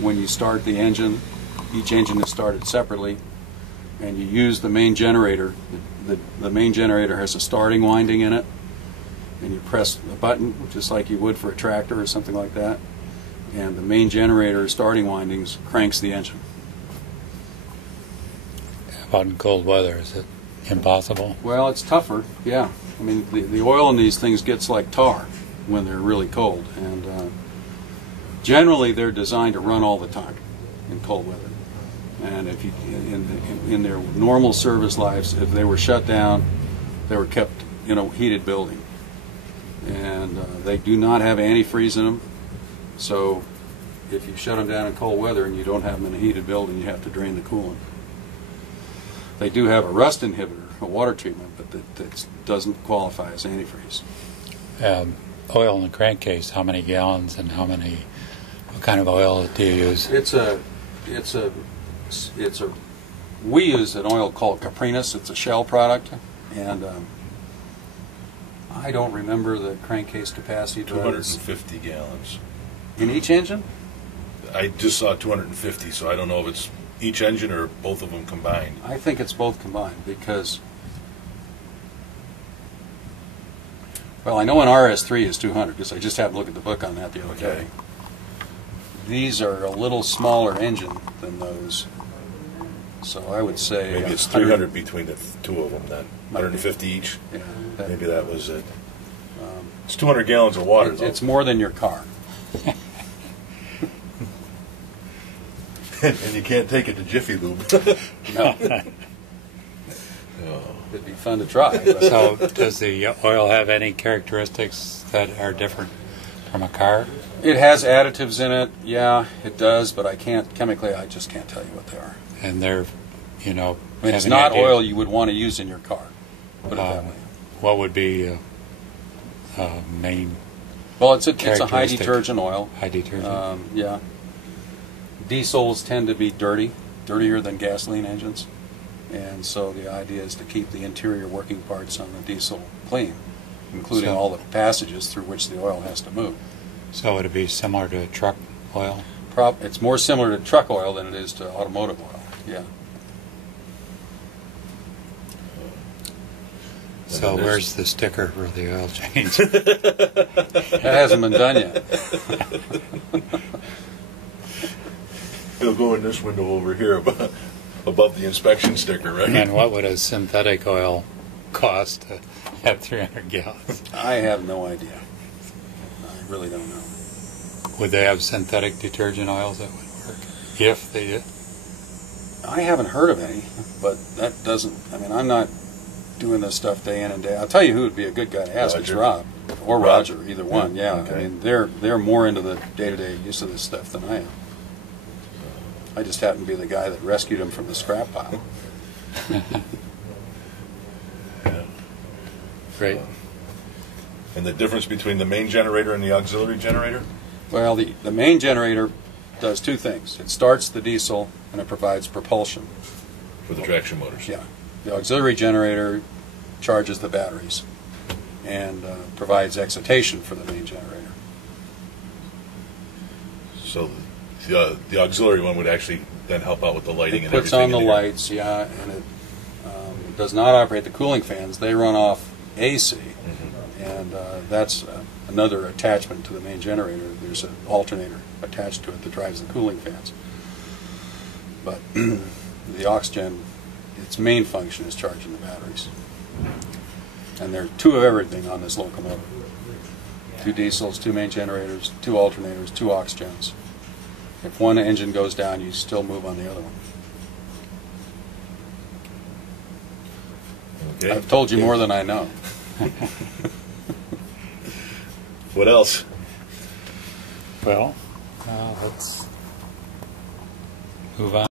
when you start the engine, each engine is started separately, and you use the main generator. The main generator has a starting winding in it, and you press a button just like you would for a tractor or something like that, and the main generator starting windings cranks the engine. How about in cold weather? Is it impossible? Well, it's tougher, yeah. I mean, the oil in these things gets like tar when they're really cold, and generally they're designed to run all the time in cold weather. And if you in their normal service lives, if they were shut down, they were kept in a heated building, and they do not have antifreeze in them. So if you shut them down in cold weather and you don't have them in a heated building, you have to drain the coolant. They do have a rust inhibitor, a water treatment, but that doesn't qualify as antifreeze. Oil in the crankcase, how many gallons and what kind of oil do you use? We use an oil called Caprinus. It's a Shell product, and I don't remember the crankcase capacity. 250 gallons. In each engine? I just saw 250, so I don't know if it's each engine or both of them combined. I think it's both combined because, well, I know an RS3 is 200 because I just happened to look at the book on that the other day. These are a little smaller engine than those, so I would say maybe it's 300 between the two of them then. 150 each. Yeah, maybe that was it. It's 200 gallons of water. It's more than your car. And you can't take it to Jiffy Lube. No. It'd be fun to try. But. So does the oil have any characteristics that are different from a car? It has additives in it, yeah, it does, but I just can't tell you what they are. And they're, I mean, it's not oil you would want to use in your car, put it that way. What would be main Well, it's a high detergent oil. High detergent? Yeah. Diesels tend to be dirtier than gasoline engines, and so the idea is to keep the interior working parts on the diesel clean, including all the passages through which the oil has to move. So would it be similar to truck oil? It's more similar to truck oil than it is to automotive oil, yeah. So where's the sticker for the oil change? That hasn't been done yet. It'll go in this window over here above the inspection sticker, right? And what would a synthetic oil cost to have 300 gallons? I have no idea. I really don't know. Would they have synthetic detergent oils that would work? If they did? I haven't heard of any, but that doesn't, I mean, I'm not doing this stuff day in and day out. I'll tell you who would be a good guy to ask is Rob. Or Roger, either one, yeah. Okay. I mean, they're more into the day-to-day use of this stuff than I am. I just happen to be the guy that rescued him from the scrap pile. Yeah. Great. And the difference between the main generator and the auxiliary generator? Well, the main generator does two things. It starts the diesel and it provides propulsion. For the traction motors? Yeah. The auxiliary generator charges the batteries and provides excitation for the main generator. So the auxiliary one would actually then help out with the lighting and everything? It puts on the lights, yeah, and it does not operate the cooling fans. They run off AC, and that's another attachment to the main generator. There's an alternator attached to it that drives the cooling fans. But the oxygen, its main function is charging the batteries. And there are two of everything on this locomotive. 2 diesels, 2 main generators, 2 alternators, 2 oxygens. If one engine goes down, you still move on the other one. Okay. I've told you more than I know. What else? Well, let's move on.